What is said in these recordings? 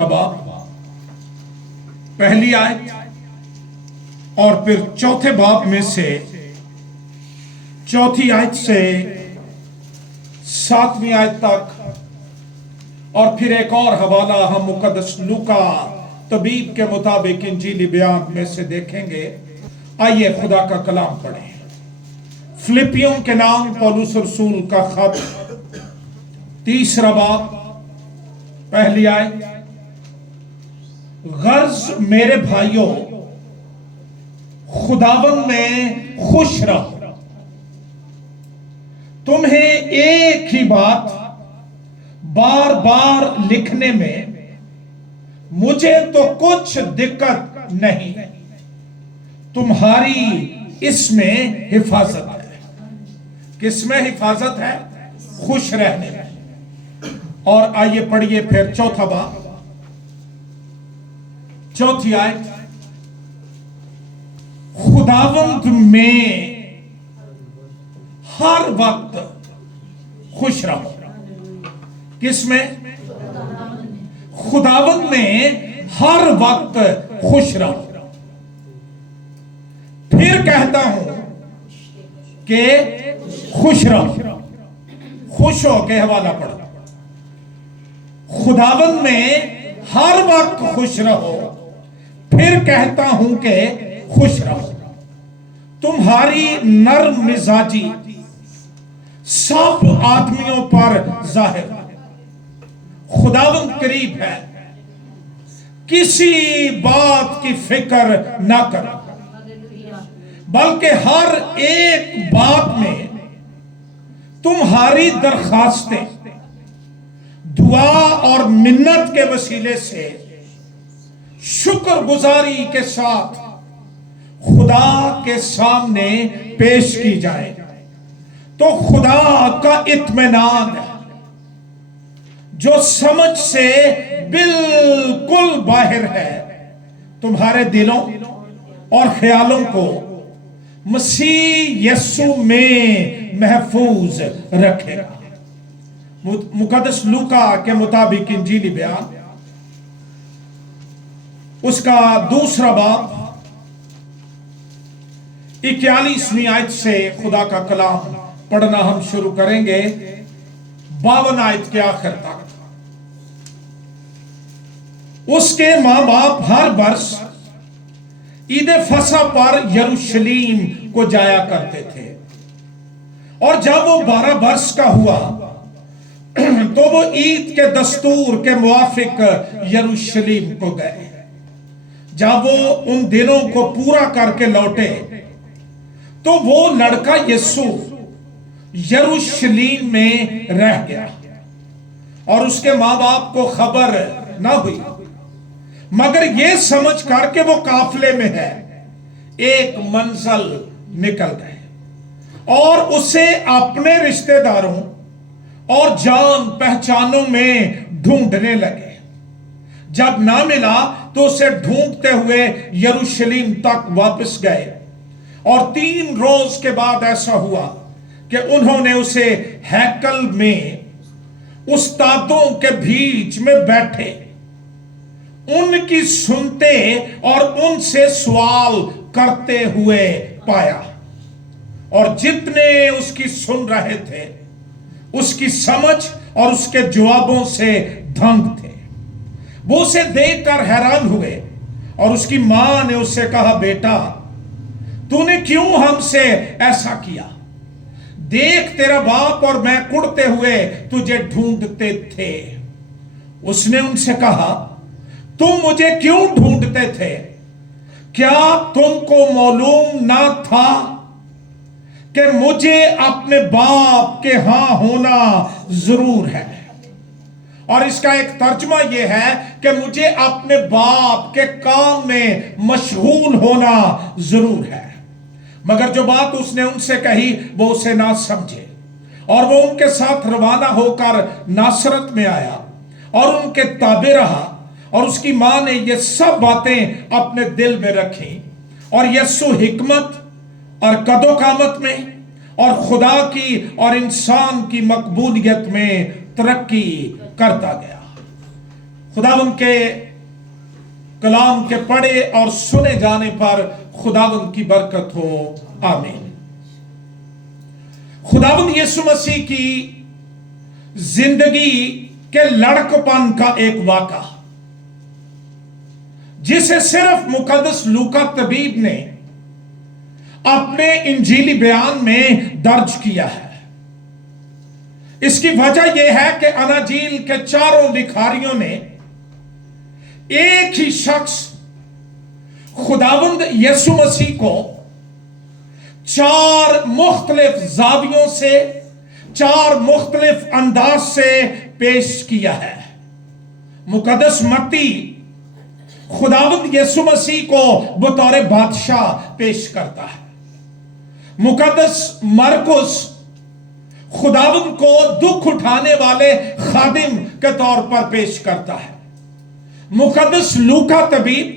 बाब पहली आयत और फिर चौथे बाब में से चौथी आयत से 7वीं आयत तक, और फिर एक और हवाला हम मुकद्दस लूका तबीब के मुताबिक इंजीली बयान में से देखेंगे। आइए खुदा का कलाम पढ़ें। फिलिपियों के नाम पौलुस रसूल का खत, 3रा बाब, पहली आयत। गर्ज मेरे भाइयों, खुदावंद में खुश रहो। तुम्हें एक ही बात बार बार लिखने में मुझे तो कुछ दिक्कत नहीं, तुम्हारी इसमें हिफाजत है। किसमें हिफाजत है? खुश रहने में। और आइए पढ़िए फिर चौथा बाब, चौथी आयत। खुदावंद में हर वक्त खुश रहो। किसमें? खुदावंद में हर वक्त खुश रहो। फिर कहता हूं कि खुश रहो। खुश हो के हवाला पढ़ो। खुदावंद में हर वक्त खुश रहो। फिर कहता हूं कि खुश रहो। तुम्हारी नर्म मिजाजी सब आदमियों पर जाहिर। खुदावंद करीब है, किसी बात की फिक्र ना करो, बल्कि हर एक बात में तुम्हारी दरखास्तें दुआ और मिन्नत के वसीले से शुक्रगुजारी के साथ खुदा के सामने पेश की जाए, तो खुदा का इत्मीनान है जो समझ से बिल्कुल बाहर है, तुम्हारे दिलों और ख्यालों को मसीह यीशु में महफूज रखेगा। मुकद्दस लूका के मुताबिक इंजीली बयान, उसका 2रा बाब, 41वीं आयत से खुदा का कलाम पढ़ना हम शुरू करेंगे 52 आयत के आखिर तक। उसके मां बाप हर वर्ष ईद फसा पर यरूशलेम को जाया करते थे, और जब वो 12 वर्ष का हुआ तो वो ईद के दस्तूर के मुआफिक यरूशलेम को गए। जब वो उन दिनों को पूरा करके लौटे तो वो लड़का यीशु यरूशलेम में रह गया, और उसके मां बाप को खबर ना हुई, मगर ये समझ कर के वो काफले में है, एक मंजिल निकल गए और उसे अपने रिश्तेदारों और जान पहचानों में ढूंढने लगे। जब ना मिला तो उसे ढूंढते हुए यरूशलेम तक वापस गए, और 3 रोज के बाद ऐसा हुआ कि उन्होंने उसे हैकल में उस्तादों के बीच में बैठे उनकी सुनते और उनसे सवाल करते हुए पाया, और जितने उसकी सुन रहे थे उसकी समझ और उसके जवाबों से दंग थे। वो उसे देखकर हैरान हुए, और उसकी मां ने उससे कहा, बेटा तूने क्यों हमसे ऐसा किया? देख, तेरा बाप और मैं कुड़ते हुए तुझे ढूंढते थे। उसने उनसे कहा, तुम मुझे क्यों ढूंढते थे? क्या तुमको मालूम ना था कि मुझे अपने बाप के हां होना जरूर है? और इसका एक तर्जुमा यह है कि मुझे अपने बाप के काम में मशगूल होना जरूर है। मगर जो बात उसने उनसे कही वो उसे ना समझे, और वो उनके साथ रवाना होकर नासरत में आया और उनके ताबे रहा। और उसकी मां ने ये सब बातें अपने दिल में रखी, और यीशु हिकमत और कदोकामत में और खुदा की और इंसान की मकबूलियत में तरक्की करता गया। खुदावंद के कलाम के पढ़े और सुने जाने पर खुदावंद की बरकत हो, आमीन। खुदावंद यीशु मसीह की जिंदगी के लड़कपन का एक वाक़ा, जिसे सिर्फ मुकद्दस लूका तबीब ने अपने इंजीली बयान में दर्ज किया है। इसकी वजह यह है कि अनाजील के चारों लिखारियों ने एक ही शख्स खुदावंद यीशु मसीह को चार मुख्तलिफ जावियों से, चार मुख्तलिफ अंदाज से पेश किया है। मुकद्दस मत्ती खुदावंद यीशु मसीह को बतौर बादशाह पेश करता है। मुकद्दस मरकुस खुदावंद को दुख उठाने वाले खादिम के तौर पर पेश करता है। मुकद्दस लूका तबीब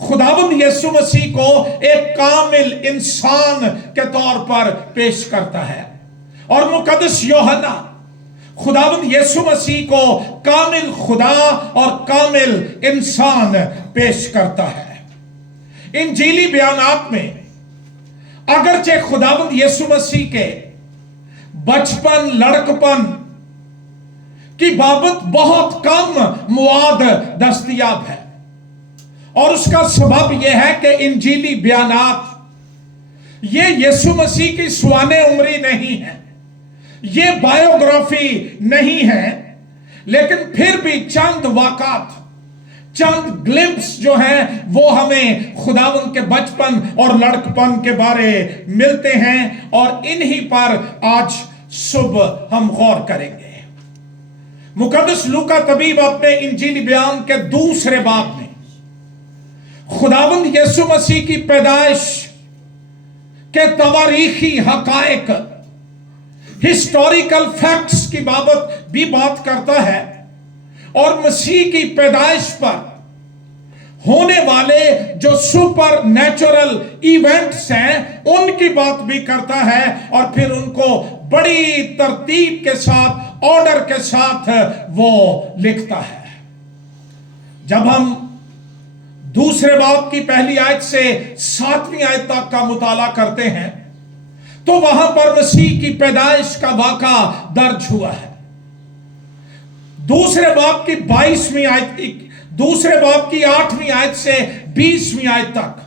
खुदावंद यीशु मसीह को एक कामिल इंसान के तौर पर पेश करता है, और मुकद्दस यूहन्ना खुदावंद यीशु मसीह को कामिल खुदा और कामिल इंसान पेश करता है। इंजीली बयानात में अगरचे खुदावंद यीशु मसीह के बचपन, लड़कपन की बाबत बहुत कम मुआद दस्तयाब है, और उसका सबब यह है कि इंजीली बयानात ये यीशु मसीह की सुआने उम्री नहीं है, ये बायोग्राफी नहीं है, लेकिन फिर भी चंद वाक़ात, चंद ग्लिम्प्स जो हैं वो हमें खुदावंद के बचपन और लड़कपन के बारे मिलते हैं, और इन्हीं पर आज सुबह हम गौर करेंगे। मुकद्दस लूका तबीब अपने इंजीली बयान के दूसरे बाब में खुदावंद यीशु मसीह की पैदाइश के तवारीखी हकायक, हिस्टोरिकल फैक्ट्स की बाबत भी बात करता है, और मसीह की पैदाइश पर होने वाले जो सुपर नेचुरल इवेंट्स हैं उनकी बात भी करता है, और फिर उनको बड़ी तरतीब के साथ, ऑर्डर के साथ वो लिखता है। जब हम दूसरे बाब की पहली आयत से 7वीं आयत तक का मुताला करते हैं तो वहां पर मसीह की पैदाइश का वाक़ा दर्ज हुआ है। दूसरे बाब की 22वीं आयत, दूसरे बाब की 8वीं आयत से 20वीं आयत तक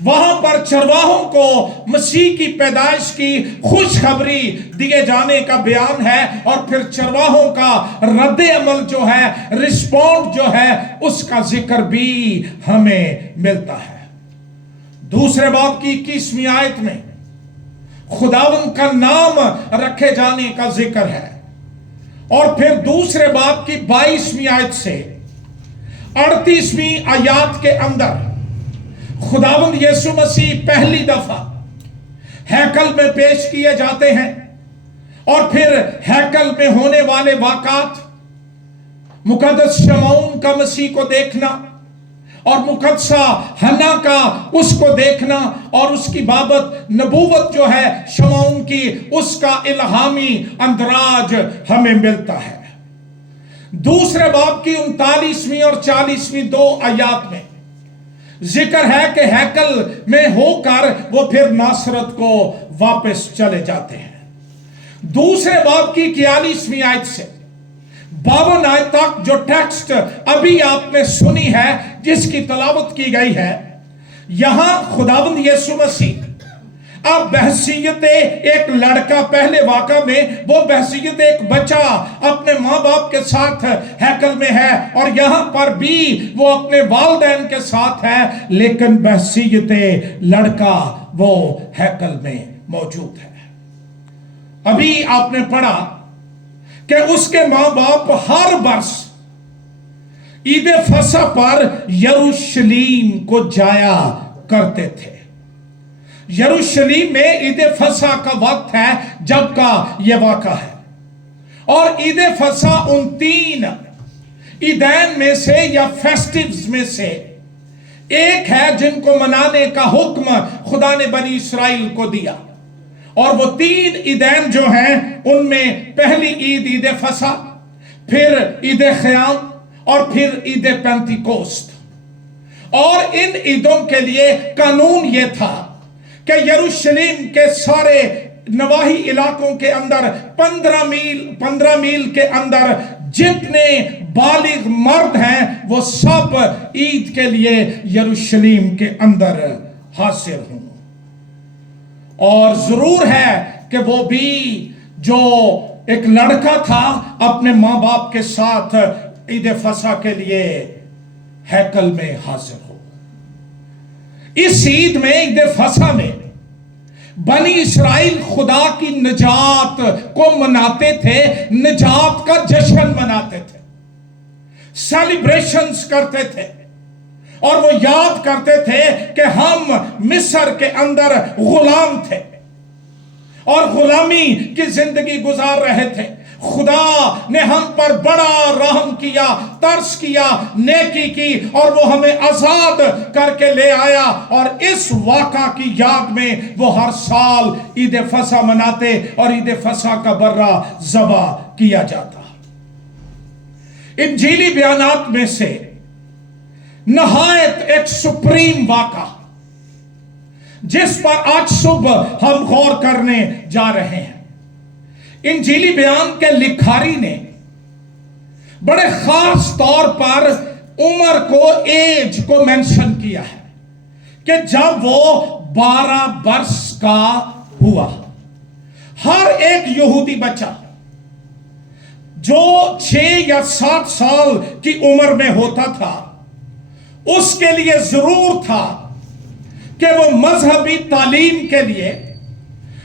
वहां पर चरवाहों को मसीह की पैदाइश की खुशखबरी दिए जाने का बयान है, और फिर चरवाहों का रद्द अमल जो है, रिस्पॉन्ड जो है, उसका जिक्र भी हमें मिलता है। दूसरे बाब की 21वीं आयत में खुदावंद का नाम रखे जाने का जिक्र है, और फिर दूसरे बाब की 22वीं आयत से 38वीं आयत के अंदर खुदावंद यीशु मसीह पहली दफा हैकल में पेश किए जाते हैं, और फिर हैकल में होने वाले वाक़ात, मुकद्दस शमौन का मसीह को देखना, और मुकद्दसा हन्ना का उसको देखना, और उसकी बाबत नबूवत जो है शमौन की, उसका इल्हामी अंदराज हमें मिलता है। दूसरे बाब की 39वीं और 40वीं 2 आयत में जिक्र है कि हैकल में होकर वो फिर नासरत को वापस चले जाते हैं। दूसरे बाब की 41वीं आयत से 52 आयत तक जो टेक्स्ट अभी आपने सुनी है, जिसकी तलावत की गई है, यहां खुदावंद यीशु मसीह अब बहसीयत एक लड़का, पहले वाक़ा में वो बहसीयत एक बच्चा अपने माँ बाप के साथ हैकल में है, और यहाँ पर भी वो अपने वालिदैन के साथ है, लेकिन बहसीयत लड़का वो हैकल में मौजूद है। अभी आपने पढ़ा कि उसके माँ बाप हर वर्ष ईद फसह पर यरूशलेम को जाया करते थे। यरूशलेम में ईद फसह का वक्त है जब का यह वाक़ा है, और ईद फसह उन 3 ईदैन में से या फेस्टिव्स में से एक है जिनको मनाने का हुक्म खुदा ने बनी इस्राइल को दिया। और वो 3 ईदैन जो हैं उनमें पहली ईद ईद फसह, फिर ईद ख़याम, اور پھر عید پینتیکوست. اور ان عیدوں کے لیے قانون یہ تھا کہ یروشلم کے سارے نواحی علاقوں کے اندر 15 میل کے اندر جتنے بالغ مرد ہیں وہ سب عید کے لیے یروشلم کے اندر حاضر ہوں. اور ضرور ہے کہ وہ بھی جو ایک لڑکا تھا اپنے ماں باپ کے ساتھ عید فصح کے لیے ہیکل میں حاضر ہو. اس عید میں، عید فصح میں، بنی اسرائیل خدا کی نجات کو مناتے تھے، نجات کا جشن مناتے تھے، سیلیبریشنز کرتے تھے، اور وہ یاد کرتے تھے کہ ہم مصر کے اندر غلام تھے اور غلامی کی زندگی گزار رہے تھے. خدا نے ہم پر بڑا رحم کیا، ترس کیا، نیکی کی، اور وہ ہمیں آزاد کر کے لے آیا. اور اس واقعہ کی یاد میں وہ ہر سال عید فصح مناتے اور عید فصح کا برہ ذبح کیا جاتا. انجیلی بیانات میں سے نہایت ایک سپریم واقعہ جس پر آج صبح ہم غور کرنے جا رہے ہیں. انجیلی بیان کے لکھاری نے بڑے خاص طور پر عمر کو، ایج کو مینشن کیا ہے کہ جب وہ 12 برس کا ہوا. ہر ایک یہودی بچہ جو 6 یا 7 سال کی عمر میں ہوتا تھا اس کے لیے ضرور تھا کہ وہ مذہبی تعلیم کے لیے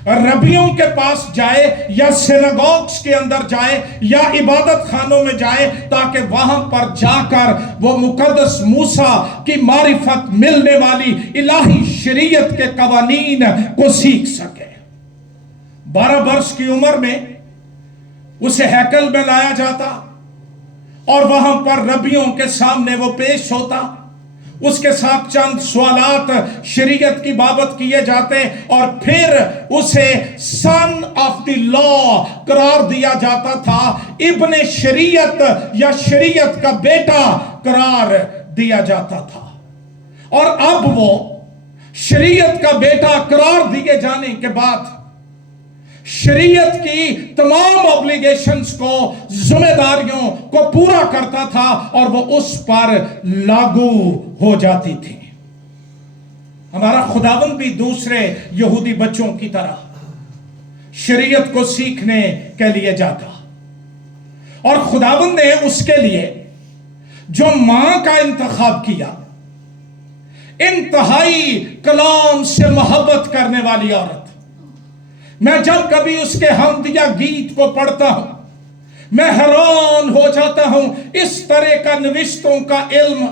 ربیوں کے پاس جائے یا سیناگوگز کے اندر جائے یا عبادت خانوں میں جائے تاکہ وہاں پر جا کر وہ مقدس موسیٰ کی معرفت ملنے والی الہی شریعت کے قوانین کو سیکھ سکے. 12 برس کی عمر میں اسے ہیکل میں لایا جاتا اور وہاں پر ربیوں کے سامنے وہ پیش ہوتا. اس کے ساتھ چند سوالات شریعت کی بابت کیے جاتے اور پھر اسے سن آف دی لا قرار دیا جاتا تھا، ابن شریعت یا شریعت کا بیٹا قرار دیا جاتا تھا. اور اب وہ شریعت کا بیٹا قرار دیے جانے کے بعد شریعت کی تمام اوبلیگیشنز کو، ذمہ داریوں کو پورا کرتا تھا اور وہ اس پر لاگو ہو جاتی تھی. ہمارا خداوند بھی دوسرے یہودی بچوں کی طرح شریعت کو سیکھنے کے لیے جاتا، اور خداوند نے اس کے لیے جو ماں کا انتخاب کیا، انتہائی کلام سے محبت کرنے والی عورت. میں جب کبھی اس کے حمدیہ گیت کو پڑھتا ہوں میں حیران ہو جاتا ہوں. اس طرح کا نوشتوں کا علم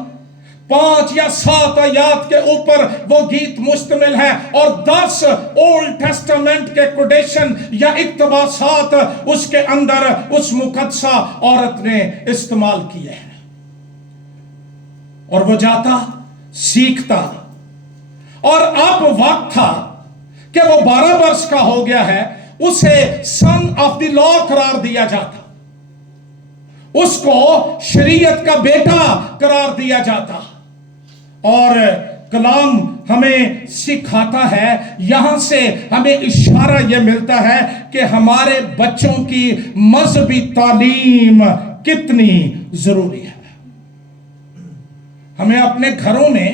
5 یا 7 آیات کے اوپر وہ گیت مشتمل ہے اور 10 اولڈ ٹیسٹامنٹ کے کوٹیشن یا اقتباسات اس کے اندر اس مقدسہ عورت نے استعمال کیے ہیں. اور وہ جاتا، سیکھتا، اور اب وقت تھا کہ وہ 12 برس کا ہو گیا ہے، اسے سن آف دی لا قرار دیا جاتا، اس کو شریعت کا بیٹا قرار دیا جاتا. اور کلام ہمیں سکھاتا ہے، یہاں سے ہمیں اشارہ یہ ملتا ہے کہ ہمارے بچوں کی مذہبی تعلیم کتنی ضروری ہے. ہمیں اپنے گھروں میں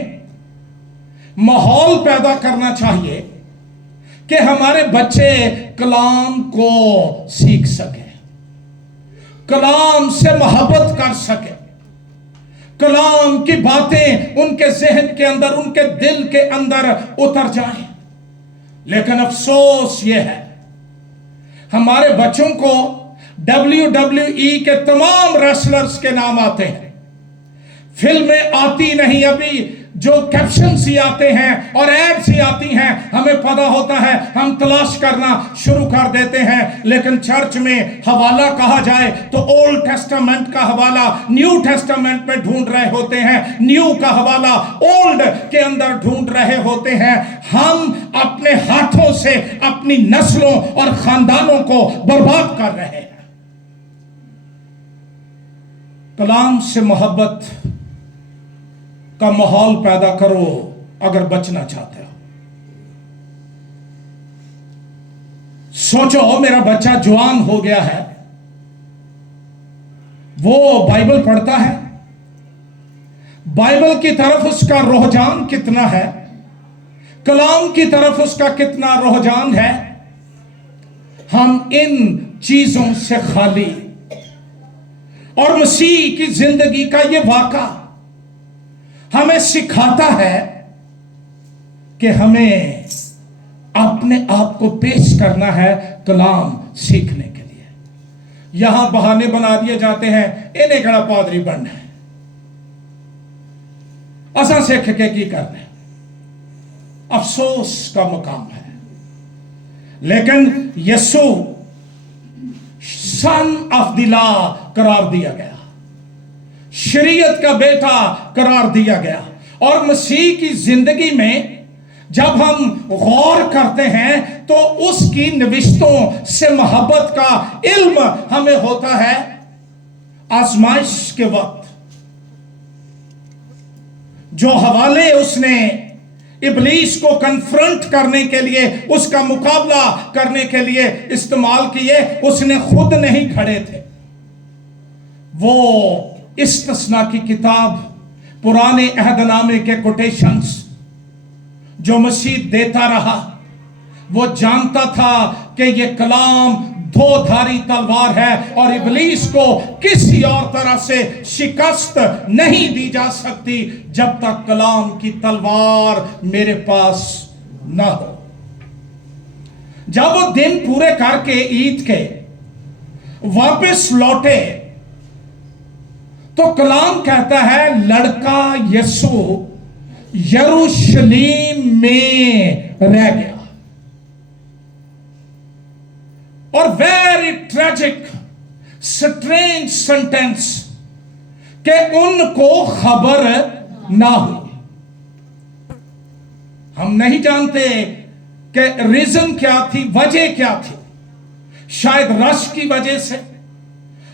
ماحول پیدا کرنا چاہیے کہ ہمارے بچے کلام کو سیکھ سکیں، کلام سے محبت کر سکیں، کلام کی باتیں ان کے ذہن کے اندر، ان کے دل کے اندر اتر جائیں. لیکن افسوس یہ ہے ہمارے بچوں کو WWE کے تمام ریسلرز کے نام آتے ہیں، فلمیں آتی نہیں، ابھی جو کیپشنز ہی آتے ہیں اور ایڈز ہی آتی ہیں، ہمیں پتہ ہوتا ہے، ہم تلاش کرنا شروع کر دیتے ہیں. لیکن چرچ میں حوالہ کہا جائے تو اولڈ ٹیسٹامنٹ کا حوالہ نیو ٹیسٹامنٹ میں ڈھونڈ رہے ہوتے ہیں، نیو کا حوالہ اولڈ کے اندر ڈھونڈ رہے ہوتے ہیں. ہم اپنے ہاتھوں سے اپنی نسلوں اور خاندانوں کو برباد کر رہے ہیں. कलाम से मोहब्बत का माहौल पैदा करो अगर बचना चाहते हो। सोचो, मेरा बच्चा जवान हो गया है, वो बाइबल पढ़ता है, बाइबल की तरफ उसका रुझान कितना है, कलाम की तरफ उसका कितना रुझान है। हम इन चीजों से खाली, और मसीह की जिंदगी का ये वाक़ा हमें सिखाता है कि हमें अपने आप को पेश करना है कलाम सीखने के लिए। यहां बहाने बना दिए जाते हैं, इन्हें गड़ा पादरी बनना है, असा सीख के की करना है। अफसोस का मुकाम है। लेकिन यीशु सन ऑफ द लॉ करार दिया गया, शरीयत का बेटा करार दिया गया। और मसीह की जिंदगी में जब हम गौर करते हैं तो उसकी नविश्तों से मोहब्बत का इल्म हमें होता है। आजमाइश के वक्त जो हवाले उसने इब्लीस को कन्फ्रंट करने के लिए, उसका मुकाबला करने के लिए इस्तेमाल किए, उसने खुद नहीं खड़े थे। वो इस्तिस्ना की किताब, पुराने अहदनामे के कोटेशंस जो मसीह देता रहा, वो जानता था कि ये कलाम दो धारी तलवार है और इब्लीस को किसी और तरह से शिकस्त नहीं दी जा सकती जब तक कलाम की तलवार मेरे पास ना हो। जब वो दिन पूरे करके ईद के वापस लौटे तो कलाम कहता है लड़का यीशु यरूशलेम में रह गया। और वेरी ट्रेजिक स्ट्रेंज सेंटेंस कि उनको खबर ना हुई। हम नहीं जानते कि रीजन क्या थी, वजह क्या थी। शायद रश की वजह से,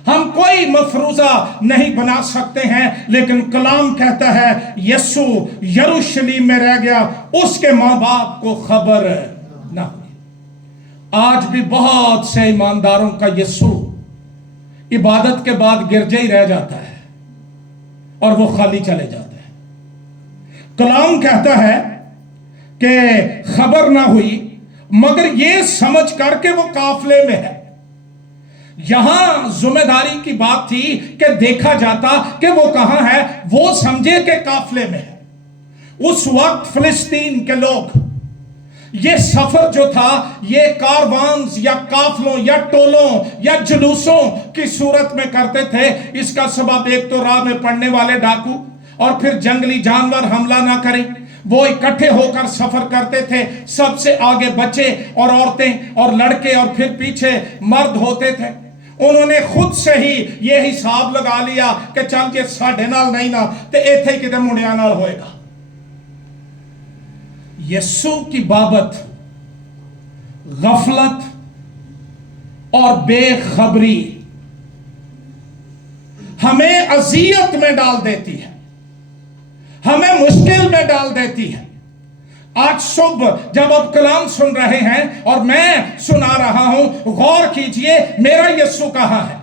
हम कोई मफरूजा नहीं बना सकते हैं। लेकिन कलाम कहता है यीशु यरूशलेम में रह गया, उसके मां बाप को खबर ना हुई। आज भी बहुत से ईमानदारों का यीशु इबादत के बाद गिरजे ही रह जाता है और वो खाली चले जाते हैं। कलाम कहता है कि खबर ना हुई, मगर ये समझ करके वो काफले में है। यहां जिम्मेदारी की बात थी कि देखा जाता कि वो कहां है, वो समझे कि काफले में है। उस वक्त फिलिस्तीन के लोग ये सफर जो था, ये कारवान या काफलों या टोलों या जुलूसों की सूरत में करते थे। इसका सबब एक तो राह में पड़ने वाले डाकू और फिर जंगली जानवर हमला ना करें, वो इकट्ठे होकर सफर करते थे। सबसे आगे बच्चे और औरतें और लड़के और फिर पीछे मर्द होते थे। उन्होंने खुद से ही ये हिसाब लगा लिया कि चल जे साडे नाल नहीं ना ते इत्थे ही किते मुंडियां नाल होएगा। यीशु की बाबत गफलत और बेखबरी हमें अजियत में डाल देती है, हमें मुश्किल में डाल देती है। आज सुबह जब आप कलाम सुन रहे हैं और मैं सुना रहा हूं, गौर कीजिए मेरा यीशु कहां है।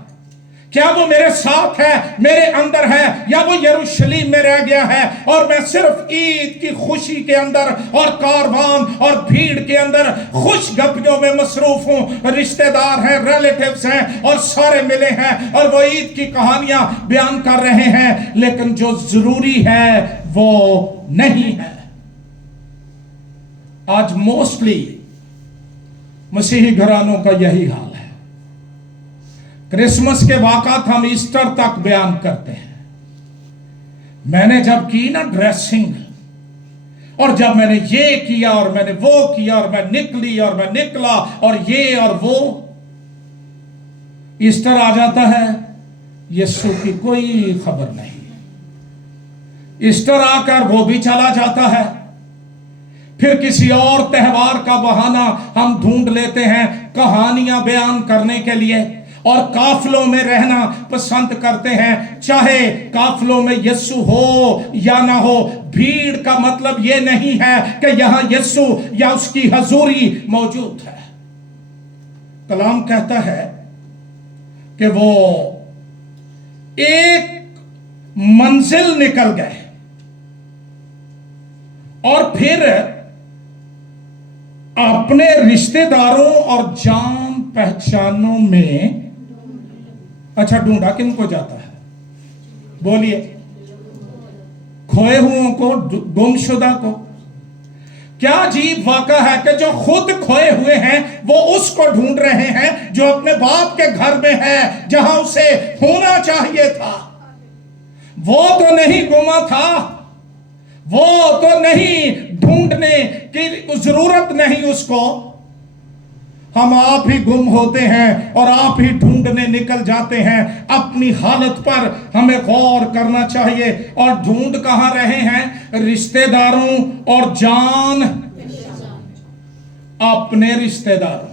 क्या वो मेरे साथ है, मेरे अंदर है, या वो यरूशलेम में रह गया है और मैं सिर्फ ईद की खुशी के अंदर और कारवान और भीड़ के अंदर खुश गपियों में मसरूफ हूं। रिश्तेदार हैं, रिलेटिव्स हैं और सारे मिले हैं और वो ईद की कहानियां बयान कर रहे हैं, लेकिन जो जरूरी है वो नहीं है। आज मोस्टली मसीही घरानों का यही हाल है। क्रिसमस के वाक़ात हम ईस्टर तक बयान करते हैं। मैंने जब की ना ड्रेसिंग, और जब मैंने ये किया और मैंने वो किया और मैं निकली और मैं निकला और ये और वो, ईस्टर आ जाता है, यीशु की कोई खबर नहीं। ईस्टर आकर वो भी चला जाता है। फिर किसी और त्योहार का बहाना हम ढूंढ लेते हैं कहानियां बयान करने के लिए, اور काफिलों में रहना पसंद करते हैं, चाहे काफिलों में यीशु हो या ना हो। भीड़ का मतलब ये नहीं है कि यहां यीशु या उसकी हजूरी मौजूद है। कलाम कहता है कि वो एक मंजिल निकल गए और फिर अपने रिश्तेदारों और जान पहचानों में, अच्छा ढूंढा किनको जाता है? बोलिए, खोए हुओं को, गुमशुदा को। क्या अजीब वाक़ा है कि जो खुद खोए हुए हैं वो उसको ढूंढ रहे हैं जो अपने बाप के घर में है, जहां उसे होना चाहिए था। वो तो नहीं गुमा था, वो तो नहीं ढूंढने की जरूरत नहीं उसको। हम आप ही गुम होते हैं और आप ही ढूंढने निकल जाते हैं। अपनी हालत पर हमें गौर करना चाहिए। और ढूंढ कहां रहे हैं? रिश्तेदारों और जान, अपने रिश्तेदारों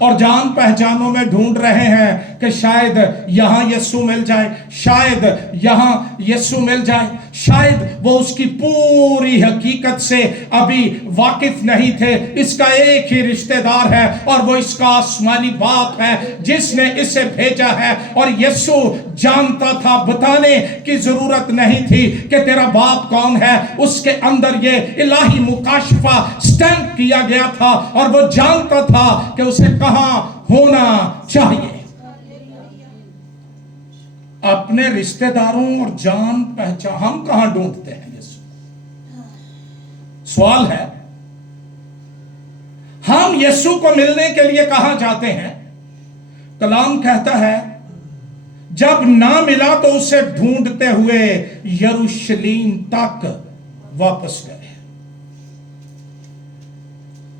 और जान पहचानों में ढूंढ रहे हैं कि शायद यहां यीशु मिल जाए, शायद यहां यीशु मिल जाए। शायद वो उसकी पूरी हकीकत से अभी वाकिफ नहीं थे। इसका एक ही रिश्तेदार है और वो इसका आसमानी बाप है जिसने इसे भेजा है। और यीशु जानता था, बताने की जरूरत नहीं थी कि तेरा बाप कौन है। उसके अंदर ये इलाही मुकाशफा स्टैंप किया गया था और वो जानता था कि उसे कहां होना चाहिए। अपने रिश्तेदारों और जान पहचान हम कहां ढूंढते हैं? यीशु, सवाल है, हम यीशु को मिलने के लिए कहां जाते हैं? कलाम कहता है जब ना मिला तो उसे ढूंढते हुए यरूशलेम तक वापस गए।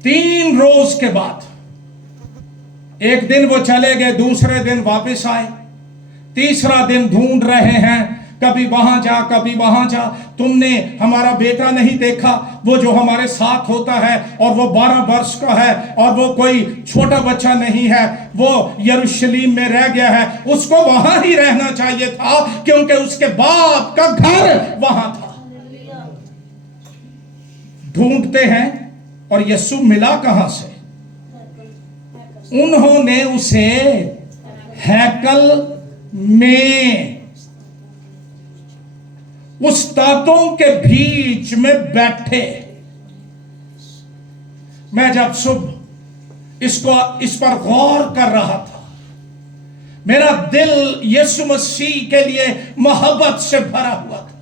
3 रोज के बाद, एक दिन वो चले गए, दूसरे दिन वापस आए, तीसरा दिन ढूंढ रहे हैं, कभी वहां जा कभी वहां जा। तुमने हमारा बेटा नहीं देखा, वो जो हमारे साथ होता है और वो 12 वर्ष का है और वो कोई छोटा बच्चा नहीं है, वो यरूशलेम में रह गया है। उसको वहां ही रहना चाहिए था क्योंकि उसके बाप का घर वहां था। ढूंढते हैं और यीशु मिला कहां से? उन्होंने उसे हैकल में उस्तादों के बीच में बैठे। मैं जब सुबह इस पर गौर कर रहा था, मेरा दिल यीशु मसीह के लिए मोहब्बत से भरा हुआ था।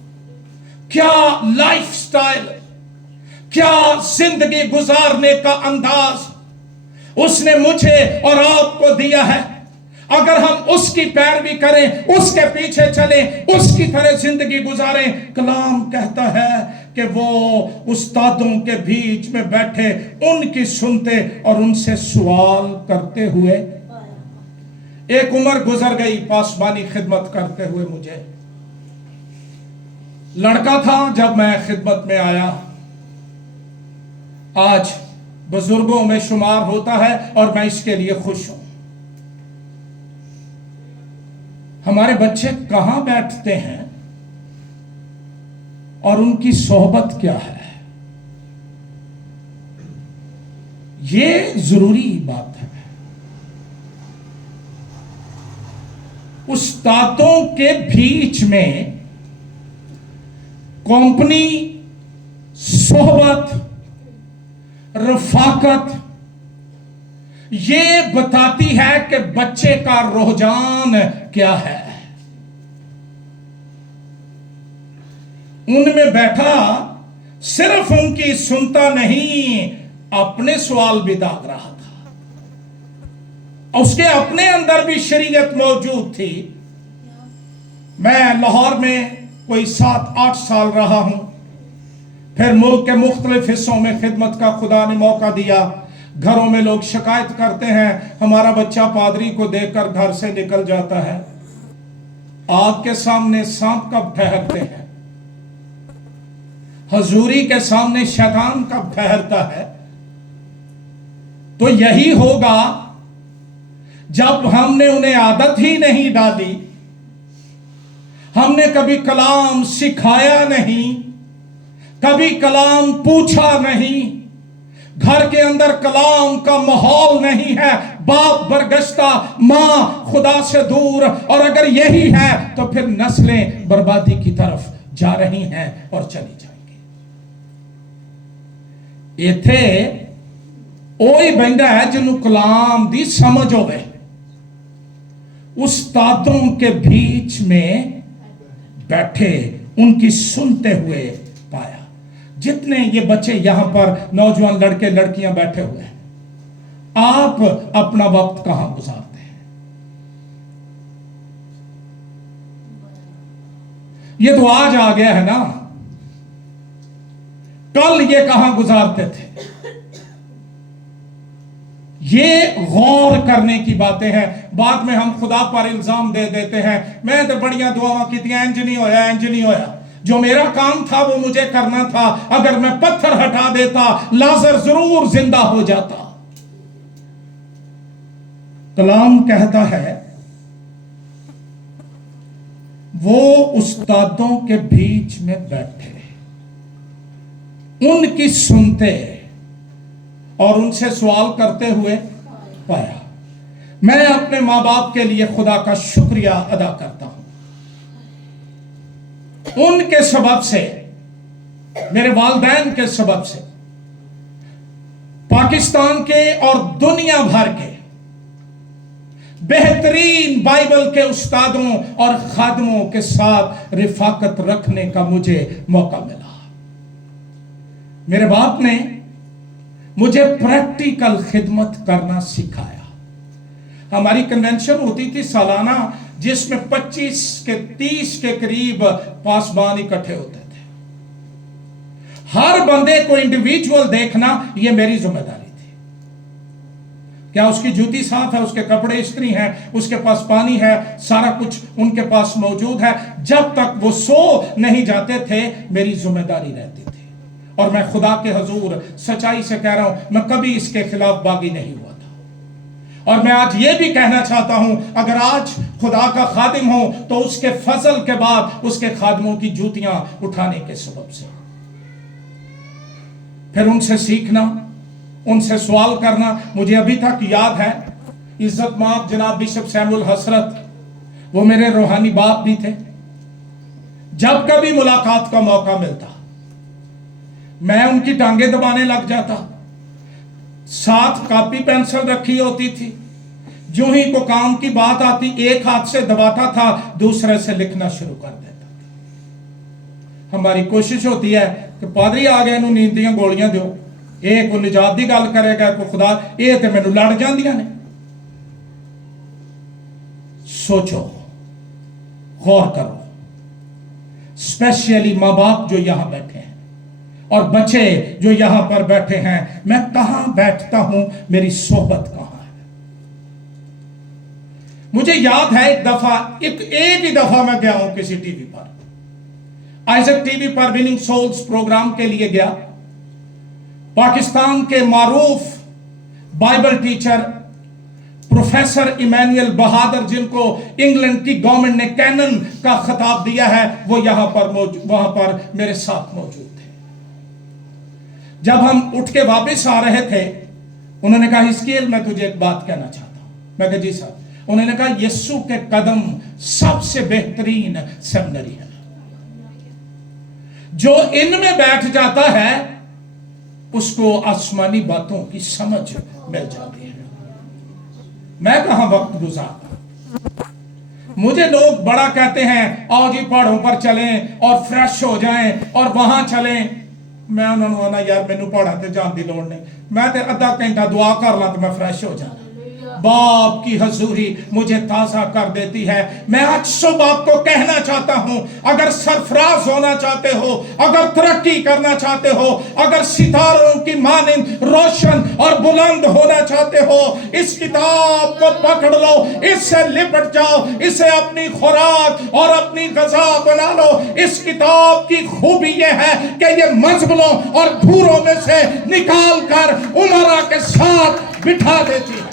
क्या लाइफस्टाइल, क्या जिंदगी गुजारने का अंदाज उसने मुझे और आपको दिया है। अगर हम उसकी पैरवी करें, उसके पीछे चलें, उसकी तरह जिंदगी गुजारें। कलाम कहता है कि वो उस्तादों के बीच में बैठे, उनकी सुनते और उनसे सवाल करते हुए। एक उम्र गुजर गई पासबानी खिदमत करते हुए। मुझे लड़का था जब मैं खिदमत में आया, आज बुजुर्गों में शुमार होता है और मैं इसके लिए खुश हूं। हमारे बच्चे कहां बैठते हैं और उनकी सोहबत क्या है, ये जरूरी बात है। उस्तादों के बीच में कंपनी, सोहबत, रफाकत, ये बताती है कि बच्चे का रुझान क्या है। उनमें बैठा सिर्फ उनकी सुनता नहीं, अपने सवाल भी दाग रहा था। उसके अपने अंदर भी शरीयत मौजूद थी। मैं लाहौर में कोई 7-8 साल रहा हूं, फिर मुल्क के मुख्तलिफ हिस्सों में खिदमत का खुदा ने मौका दिया। घरों में लोग शिकायत करते हैं, हमारा बच्चा पादरी को देखकर घर से निकल जाता है। आग के सामने सांप कब ठहरते हैं, हजूरी के सामने शैतान कब ठहरता है। तो यही होगा जब हमने उन्हें आदत ही नहीं डाली, हमने कभी कलाम सिखाया नहीं, कभी कलाम पूछा नहीं, घर के अंदर कलाम का माहौल नहीं है, बाप बरगश्ता, मां खुदा से दूर, और अगर यही है तो फिर नस्लें बर्बादी की तरफ जा रही हैं और चली जाएंगी। इथे ओही बंदा है जिन्हों कलाम दी समझ होवे, उस्तादों के बीच में बैठे उनकी सुनते हुए पाया। जितने ये बच्चे यहां पर नौजवान लड़के लड़कियां बैठे हुए हैं, आप अपना वक्त कहां गुजारते हैं? ये तो आज आ गया है ना, कल ये कहां गुजारते थे? ये गौर करने की बातें हैं। बाद में हम खुदा पर इल्जाम दे देते हैं, मैं तो बढ़िया दुआवां की, इंज नहीं होया, इंज नहीं होया। जो मेरा काम था वो मुझे करना था, अगर मैं पत्थर हटा देता लाजर जरूर जिंदा हो जाता। कलाम कहता है वो उस्तादों के बीच में बैठे, उनकी सुनते और उनसे सवाल करते हुए पाया। मैं अपने मां बाप के लिए खुदा का शुक्रिया अदा करता हूं। उनके सबब से, मेरे वालिदैन के सबब से, पाकिस्तान के और दुनिया भर के बेहतरीन बाइबल के उस्तादों और खादमों के साथ रिफाकत रखने का मुझे मौका मिला। मेरे बाप ने मुझे प्रैक्टिकल खिदमत करना सिखाया। हमारी कन्वेंशन होती थी सालाना, जिसमें 25 के 30 के करीब पासबान इकट्ठे होते थे। हर बंदे को इंडिविजुअल देखना यह मेरी जिम्मेदारी थी। क्या उसकी जूती साफ है, उसके कपड़े इस्त्री हैं, उसके पास पानी है, सारा कुछ उनके पास मौजूद है। जब तक वो सो नहीं जाते थे मेरी जिम्मेदारी रहती थी। और मैं खुदा के हजूर सच्चाई से कह रहा हूं, मैं कभी इसके खिलाफ बागी नहीं हुआ था। और मैं आज ये भी कहना चाहता हूं, अगर आज खुदा का खादिम हो तो उसके फजल के बाद उसके खादिमों की जूतियां उठाने के सबब से, फिर उनसे सीखना, उनसे सवाल करना। मुझे अभी तक याद है, इज्जत माब जनाब बिशप सैमुअल हसरत, वो मेरे रूहानी बाप भी थे। जब कभी मुलाकात का मौका मिलता मैं उनकी टांगे दबाने लग जाता। साथ कॉपी पेंसिल रखी होती थी, जो ही को काम की बात आती एक हाथ से दबाता था, दूसरे से लिखना शुरू कर देता था। हमारी कोशिश होती है कि पादरी आ गए, नींद दी गोलियां दो, एक को निजात की गल करेगा, को खुदा, ये तो मैनू लड़ जांदियां ने। सोचो, गौर करो, स्पेशली मां बाप जो यहां बैठे हैं और बच्चे जो यहां पर बैठे हैं, मैं कहां बैठता हूं, मेरी सोहबत कहां है? मुझे याद है एक दफा, एक ही दफा मैं गया हूं किसी टीवी पर, आइजक टीवी पर विनिंग सोल्स प्रोग्राम के लिए गया। पाकिस्तान के मारूफ बाइबल टीचर प्रोफेसर इमैनुअल बहादुर, जिनको इंग्लैंड की गवर्नमेंट ने कैनन का खिताब दिया है, वो यहां पर वहां पर मेरे साथ मौजूद थे। जब हम उठ के वापस आ रहे थे, उन्होंने कहा, हिस्कील मैं तुझे एक बात कहना चाहता हूं। मैं कहा जी साहब। उन्होंने कहा, यीशु के कदम सबसे बेहतरीन सेमिनरी है, जो इनमें बैठ जाता है उसको आसमानी बातों की समझ मिल जाती है। मैं कहां वक्त गुजारता। मुझे लोग बड़ा कहते हैं, आओ जी पहाड़ों पर चलें और फ्रेश हो जाएं और वहां चलें। मैं उन्होंने आना, यार मैनू पहाड़ा ते जान दी लोड़ नहीं, मैं ते अद्धा घंटा दुआ कर ला तो मैं फ्रेश हो जाना। बाप की हजूरी मुझे ताजा कर देती है। मैं आज सुबह आपको कहना चाहता हूं, अगर सरफराज होना चाहते हो, अगर तरक्की करना चाहते हो, अगर सितारों की मानिंद रोशन और बुलंद होना चाहते हो, इस किताब को पकड़ लो, इससे लिपट जाओ, इसे अपनी खुराक और अपनी गजा बना लो। इस किताब की खूबी यह है कि ये मजबलों और धूरों में से निकाल कर उमरा के साथ बिठा देती है।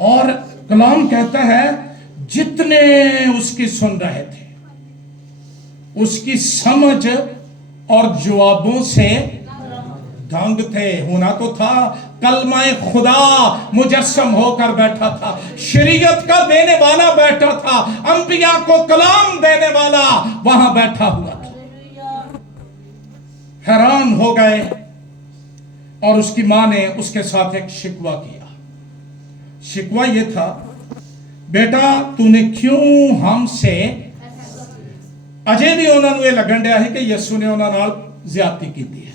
और कलाम कहता है जितने उसकी सुन रहे थे उसकी समझ और जवाबों से दंग थे। होना तो था, कलमाए खुदा मुजस्सम होकर बैठा था, शरीयत का देने वाला बैठा था, अंबिया को कलाम देने वाला वहां बैठा हुआ था। हैरान हो गए और उसकी मां ने उसके साथ एक शिकवा किया। शिकवा ये था, बेटा तूने क्यों हमसे, अजे भी उन्होंने ये लगन दिया है कि यीशु ने उन्होंने नाल ज्यादती की है।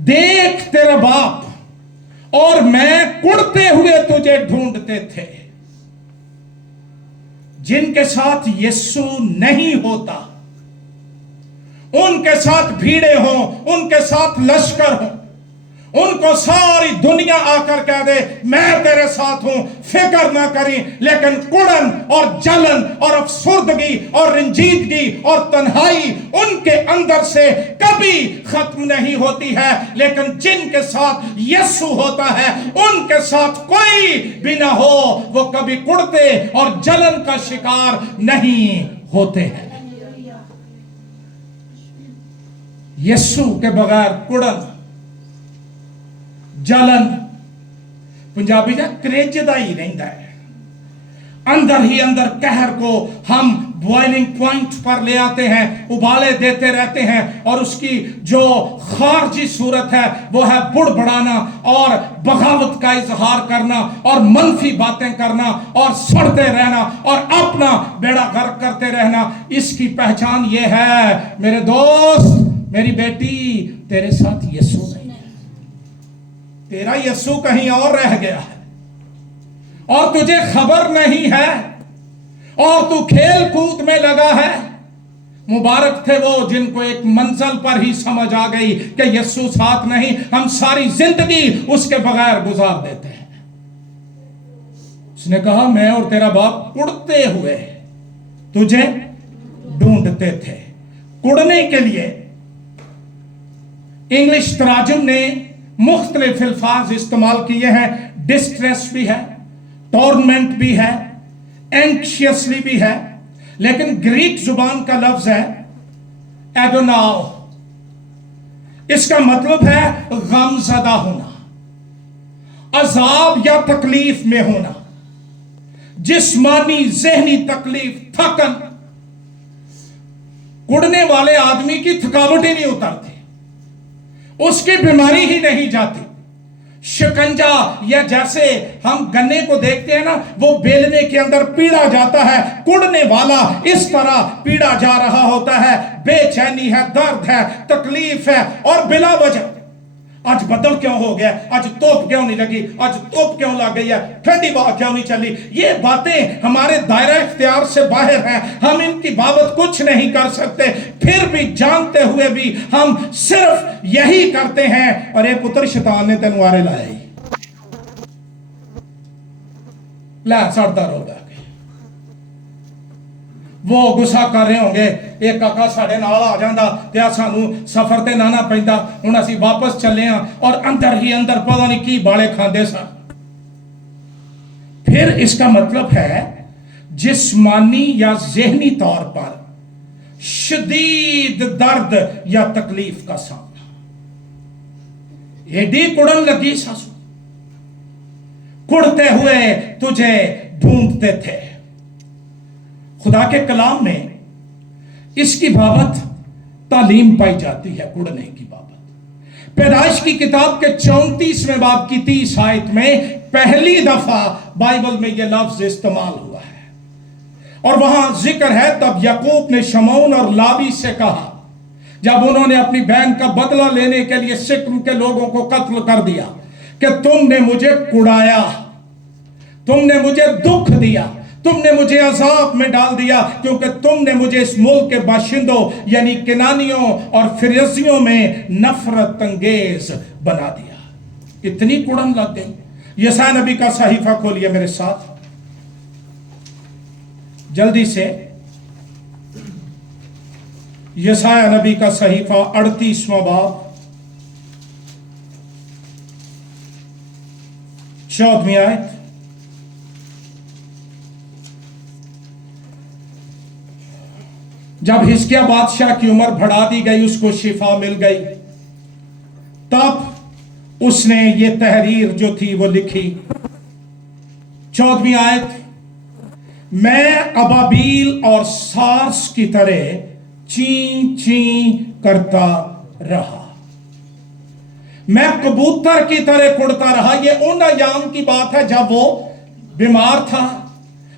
देख तेरा बाप और मैं कुड़ते हुए तुझे ढूंढते थे। जिनके साथ यीशु नहीं होता उनके साथ भीड़े हों, उनके साथ लश्कर हों, उनको सारी दुनिया आकर कह दे मैं तेरे साथ हूं, फिक्र ना करें, लेकिन कुड़न और जलन और अफसुर्दगी और रंजीदगी और तन्हाई उनके अंदर से कभी खत्म नहीं होती है। लेकिन जिनके साथ यीशु होता है उनके साथ कोई भी ना हो, वो कभी कुड़ते और जलन का शिकार नहीं होते हैं। यीशु के बगैर कुड़न जलन पंजाबी का करेजदा ही रहता है। अंदर ही अंदर कहर को हम बॉइलिंग पॉइंट पर ले आते हैं, उबाले देते रहते हैं, और उसकी जो खारजी सूरत है वो है बुड़बड़ाना और बगावत का इजहार करना और मनफी बातें करना और सड़ते रहना और अपना बेड़ा गर्क करते रहना। इसकी पहचान ये है मेरे दोस्त, मेरी बेटी, तेरे साथ यीशु नहीं है, तेरा यीशु कहीं और रह गया है और तुझे खबर नहीं है और तू खेल कूद में लगा है। मुबारक थे वो जिनको एक मंजिल पर ही समझ आ गई कि यीशु साथ नहीं, हम सारी जिंदगी उसके बगैर गुजार देते हैं। उसने कहा मैं और तेरा बाप कुड़ते हुए तुझे ढूंढते थे। कुड़ने के लिए इंग्लिश तराजुम ने मुख्तलिफ अल्फाज इस्तेमाल किए हैं। डिस्ट्रेस भी है, टॉर्मेंट भी है, एंक्शियसली भी है, लेकिन ग्रीक जुबान का लफ्ज है एडोनाओ। इसका मतलब है गमज़दा होना, अजाब या तकलीफ में होना, जिस्मानी ज़हनी तकलीफ, थकन। कुड़ने वाले आदमी की थकावट ही नहीं उतरती, उसकी बीमारी ही नहीं जाती। शिकंजा, या जैसे हम गन्ने को देखते हैं ना, वो बेलने के अंदर पीड़ा जाता है, कुड़ने वाला इस तरह पीड़ा जा रहा होता है। बेचैनी है, दर्द है, तकलीफ है, और बिला वजह आज बदल क्यों हो गया, आज तोप क्यों नहीं लगी, आज तोप क्यों लग गई है, ठंडी हवा क्यों नहीं चली। ये बातें हमारे दायरा इख्तियार से बाहर हैं, हम इनकी बाबत कुछ नहीं कर सकते। फिर भी जानते हुए भी हम सिर्फ यही करते हैं। और एक पुत्र शैतान ने तेन वारे लाया ही ला सड़ता रोगा। वो गुस्सा कर रहे होंगे एक काका साढ़े नाल आ जाता ते सानू सफर ते ना पैंदा, हुण असीं वापस चले हाँ, और अंदर ही अंदर पता नहीं की बाले खांदे सन। फिर इसका मतलब है जिस्मानी या ज़हनी तौर पर शदीद दर्द या तकलीफ का सामना। एडी कुड़न लगी सासू, कुड़ते हुए तुझे ढूंढते थे। खुदा के कलाम में इसकी बाबत तालीम पाई जाती है, कुड़ने की बाबत। पैदाइश की किताब के 34वें बाब की 30 आयत में पहली दफा बाइबल में यह लफ्ज इस्तेमाल हुआ है। और वहां जिक्र है, तब याकूब ने शमौन और लावी से कहा, जब उन्होंने अपनी बहन का बदला लेने के लिए सिक्म के लोगों को कत्ल कर दिया, कि तुमने मुझे कुड़ाया, तुमने मुझे दुख दिया, तुमने मुझे अजाब में डाल दिया, क्योंकि तुमने मुझे इस मुल्क के बाशिंदों यानी किनानियों और फिरजियों में नफरत अंगेज बना दिया। इतनी कुड़न लग गई। यशायाह नबी का सहीफा खोलिए मेरे साथ जल्दी से। यशायाह नबी का सहीफा 38वां बाब 14वीं आयत। जब हिजकिय्याह बादशाह की उम्र बढ़ा दी गई, उसको शिफा मिल गई, तब उसने ये तहरीर जो थी वो लिखी। 14वीं आयत, मैं अबाबील और सार्स की तरह ची ची करता रहा, मैं कबूतर की तरह उड़ता रहा। ये उन अयाम की बात है जब वो बीमार था।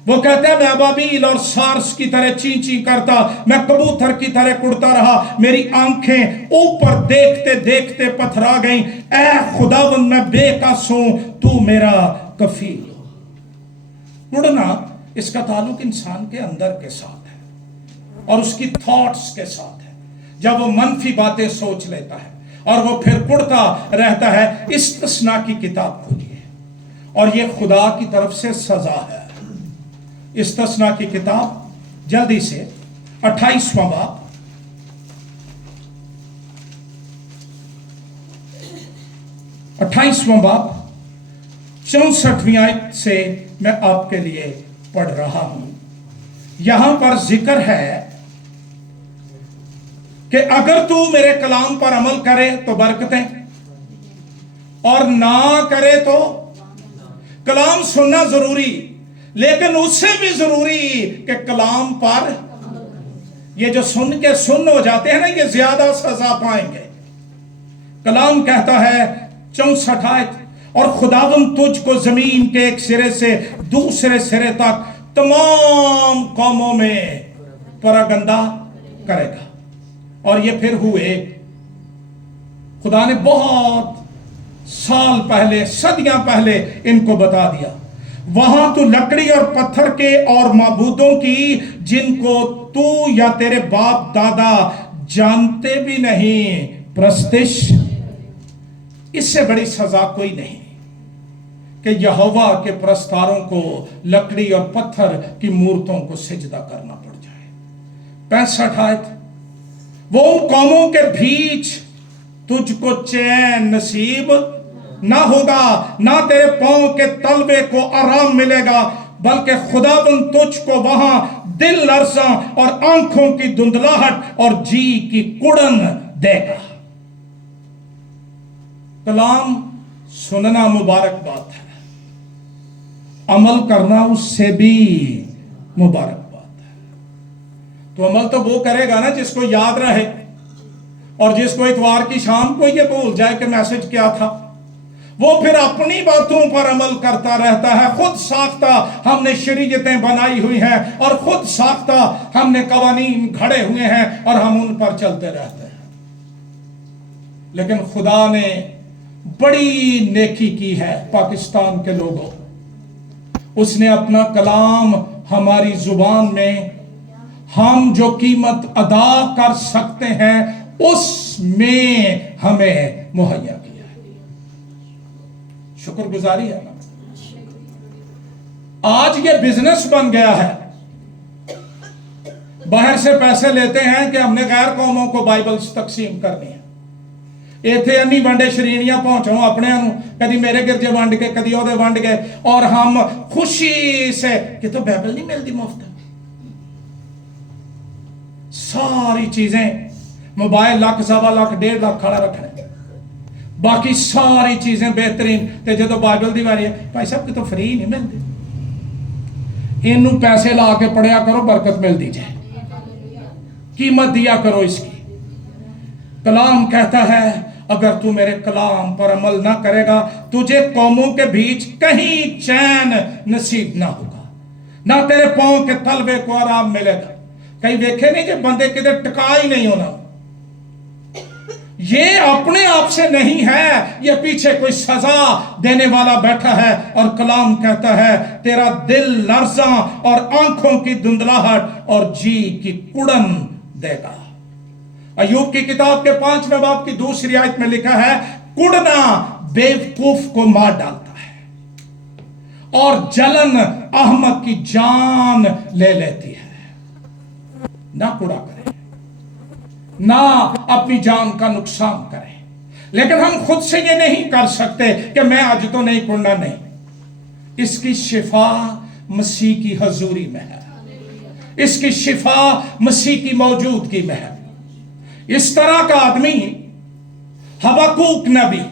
वो कहते हैं मैं अबाबील और सार्स की तरह ची ची करता, मैं कबूतर की तरह उड़ता रहा, मेरी आंखें ऊपर देखते देखते पथरा गईं। ऐ खुदावंद मैं बेकस हूं, तू मेरा कफील हो। उड़ना, इसका ताल्लुक इंसान के अंदर के साथ है और उसकी थॉट्स के साथ है। जब वो मनफी बातें सोच लेता है और वो फिर उड़ता रहता है। इस्तिस्ना की किताब खोलिए और ये खुदा की तरफ से सजा है। इस्तिस्ना की किताब जल्दी से 28वां बाब, 28वां बाब 64वीं आयत से मैं आपके लिए पढ़ रहा हूं। यहां पर जिक्र है कि अगर तू मेरे कलाम पर अमल करे तो बरकतें, और ना करे तो। कलाम सुनना जरूरी, लेकिन उससे भी जरूरी कि कलाम पर, ये जो सुन के सुन्न हो जाते हैं ना, ये ज्यादा सजा पाएंगे। कलाम कहता है 64 आयत, और खुदावंद तुझको जमीन के एक सिरे से दूसरे सिरे तक तमाम कौमों में परगंदा करेगा। और ये फिर हुए, खुदा ने बहुत साल पहले, सदियां पहले इनको बता दिया। वहां तू लकड़ी और पत्थर के और माबूदों की, जिनको तू या तेरे बाप दादा जानते भी नहीं, प्रस्तिश। इससे बड़ी सजा कोई नहीं कि यहोवा के प्रस्तारों को लकड़ी और पत्थर की मूर्तों को सिजदा करना पड़ जाए। 65 आयत, वो उन कौमों के बीच तुझको चैन नसीब ना होगा, ना तेरे पांव के तलबे को आराम मिलेगा, बल्कि खुदाबंद तुझको वहां दिल लरसा और आंखों की धुंधलाहट और जी की कुड़न देगा। कलाम सुनना मुबारक बात है, अमल करना उससे भी मुबारक बात है। तो अमल तो वो करेगा ना जिसको याद रहे, और जिसको इतवार की शाम को ये भूल जाए कि मैसेज क्या था। वो फिर अपनी बातों पर अमल करता रहता है। खुद साख्ता हमने शरीयतें बनाई हुई हैं और खुद साख्ता हमने कवानीन घड़े हुए हैं और हम उन पर चलते रहते हैं। लेकिन खुदा ने बड़ी नेकी की है पाकिस्तान के लोगों। उसने अपना कलाम हमारी जुबान में, हम जो कीमत अदा कर सकते हैं उसमें हमें मुहैया किया है। शुक्रगुजारी है ना। आज ये बिजनेस बन गया है। बाहर से पैसे लेते हैं कि हमने गैर कौमों को बाइबल्स तकसीम करनी है। इथे अन्नी वंडे श्रेणियां पहुंचो अपने, कदी मेरे गिरजे वंड के, कदी ओदे वंड गए, और हम खुशी से कि तो बाइबल नहीं मिलती मुफ्त। सारी चीजें, मोबाइल लाख, सवा लाख, 1.5 लाख खड़ा रखना, बाकी सारी चीजें बेहतरीन। ते जो बाइबल दी बारी है, भाई साहब कि तो फ्री नहीं मिलती। इनू पैसे ला के पढ़िया करो, बरकत मिलती जाए, कीमत दिया करो इसकी। कलाम कहता है अगर तू मेरे कलाम पर अमल ना करेगा, तुझे कौमों के बीच कहीं चैन नसीब ना होगा, ना तेरे पांव के तलबे को आराम मिलेगा। कहीं देखे नहीं कि बंदे किधर टिका ही नहीं होना। ये अपने आप से नहीं है, ये पीछे कोई सजा देने वाला बैठा है। और कलाम कहता है तेरा दिल लर्जा और आंखों की धुंधलाहट और जी की कुड़न देगा। अय्यूब की किताब के 5वें बाब की 2री आयत में लिखा है, कुड़ना बेवकूफ को मार डालता है और जलन अहमक की जान ले लेती है। ना कुड़ा करें, ना अपनी जान का नुकसान करें। लेकिन हम खुद से ये नहीं कर सकते कि मैं आज तो नहीं कुड़ना, नहीं। اس کی شفا مسیح کی حضوری میں ہے، اس کی شفا مسیح کی موجودگی میں ہے۔ اس طرح کا آدمی حبقوق نبی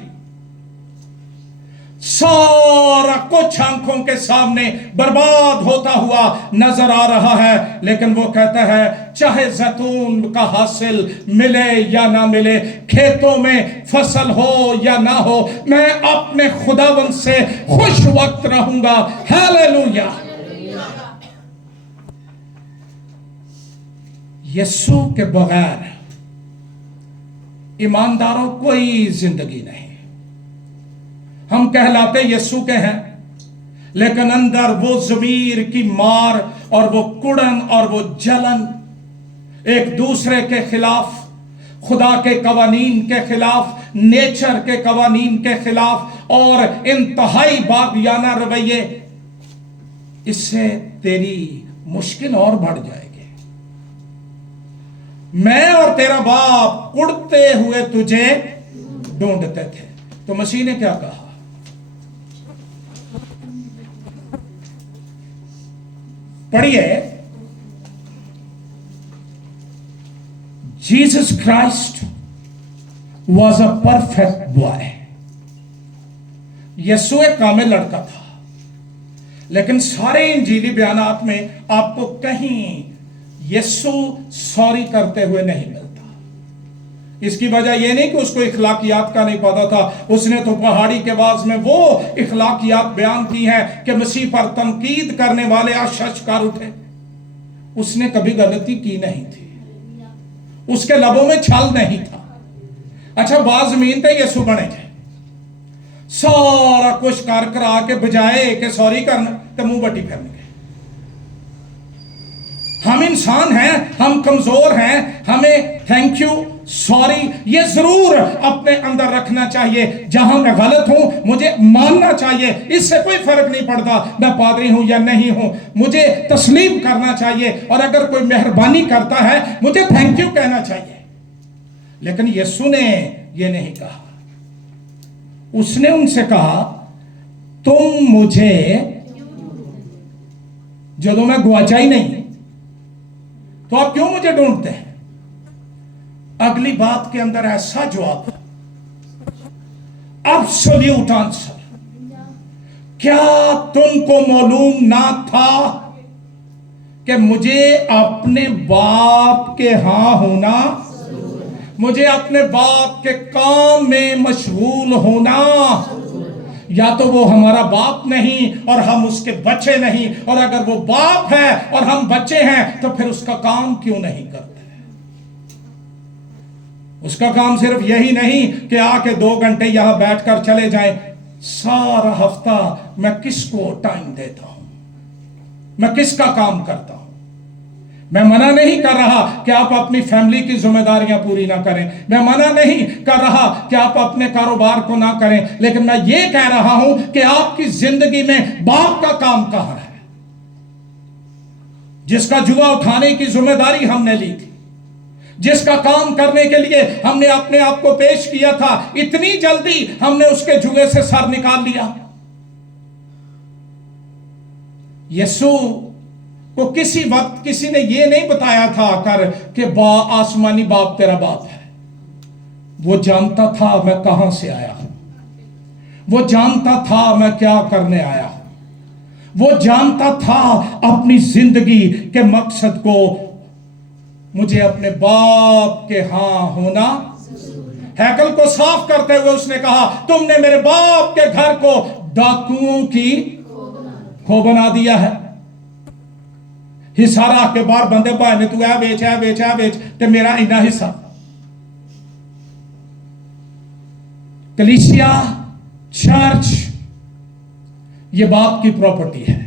سارا کچھ آنکھوں کے سامنے برباد ہوتا ہوا نظر آ رہا ہے، لیکن وہ کہتا ہے چاہے زیتون کا حاصل ملے یا نہ ملے، کھیتوں میں فصل ہو یا نہ ہو، میں اپنے خداوند سے خوش وقت رہوں گا۔ ہیلیلویا۔ یسوع کے بغیر ایمانداروں کوئی زندگی نہیں۔ ہم کہلاتے یسوع کے ہیں، لیکن اندر وہ ضمیر کی مار اور وہ کڑن اور وہ جلن، ایک دوسرے کے خلاف، خدا کے قوانین کے خلاف، نیچر کے قوانین کے خلاف، اور انتہائی باغیانہ رویے، اس سے تیری مشکل اور بڑھ جائے گی۔ میں اور تیرا باپ اڑتے ہوئے تجھے ڈھونڈتے تھے، تو مسیح نے کیا کہا؟ پڑھیے، Jesus Christ was a perfect boy. یسوع ایک کامل لڑکا تھا، لیکن سارے انجیلی بیانات میں آپ کو کہیں یسوع سوری کرتے ہوئے نہیں ملتا۔ اس کی وجہ یہ نہیں کہ اس کو اخلاقیات کا نہیں پتا تھا، اس نے تو پہاڑی کے واز میں وہ اخلاقیات بیان کی ہیں کہ مسیح پر تنقید کرنے والے اشش کر اٹھے۔ اس نے کبھی غلطی کی نہیں تھی، اس کے لبوں میں چھل نہیں تھا۔ اچھا، بعض زمین پہ یسوع بنے تھے، سارا کچھ کر کر آ کے بجائے کہ سوری کرنا تو منہ بٹی پھیرنے گئے۔ ہم انسان ہیں، ہم کمزور ہیں، ہمیں تھینک یو، سوری یہ ضرور اپنے اندر رکھنا چاہیے۔ جہاں میں غلط ہوں مجھے ماننا چاہیے، اس سے کوئی فرق نہیں پڑتا میں پادری ہوں یا نہیں ہوں، مجھے تسلیم کرنا چاہیے، اور اگر کوئی مہربانی کرتا ہے مجھے تھینک یو کہنا چاہیے۔ لیکن یسوع نے یہ نہیں کہا، اس نے ان سے کہا تم مجھے جدوں میں گواچا ہی نہیں تو آپ کیوں مجھے ڈھونڈتے ہیں؟ اگلی بات کے اندر ایسا جواب، ایبسولوٹ آنسر، کیا تم کو معلوم نہ تھا کہ مجھے اپنے باپ کے ہاں ہونا، مجھے اپنے باپ کے کام میں مشغول ہونا؟ یا تو وہ ہمارا باپ نہیں اور ہم اس کے بچے نہیں، اور اگر وہ باپ ہے اور ہم بچے ہیں تو پھر اس کا کام کیوں نہیں کرتے؟ اس کا کام صرف یہی نہیں کہ آ کے 2 گھنٹے یہاں بیٹھ کر چلے جائیں۔ سارا ہفتہ میں کس کو ٹائم دیتا ہوں، میں کس کا کام کرتا ہوں؟ میں منع نہیں کر رہا کہ آپ اپنی فیملی کی ذمہ داریاں پوری نہ کریں، میں منع نہیں کر رہا کہ آپ اپنے کاروبار کو نہ کریں، لیکن میں یہ کہہ رہا ہوں کہ آپ کی زندگی میں باپ کا کام کہاں ہے، جس کا جوا اٹھانے کی ذمہ داری ہم نے لی تھی، جس کا کام کرنے کے لیے ہم نے اپنے آپ کو پیش کیا تھا، اتنی جلدی ہم نے اس کے جوے سے سر نکال لیا۔ یسوع کو کسی وقت کسی نے یہ نہیں بتایا تھا کر کہ آسمانی باپ تیرا باپ ہے۔ وہ جانتا تھا میں کہاں سے آیا ہوں، وہ جانتا تھا میں کیا کرنے آیا ہوں، وہ جانتا تھا اپنی زندگی کے مقصد کو، مجھے اپنے باپ کے ہاں ہونا۔ ہیکل کو صاف کرتے ہوئے اس نے کہا تم نے میرے باپ کے گھر کو ڈاکوؤں کی کھو بنا دیا ہے۔ حصہ رکھ کے باہر بندے پائے نے، تو اے بیچ تے میرا اینا حصہ۔ کلیسیا، چرچ، یہ باپ کی پراپرٹی ہے،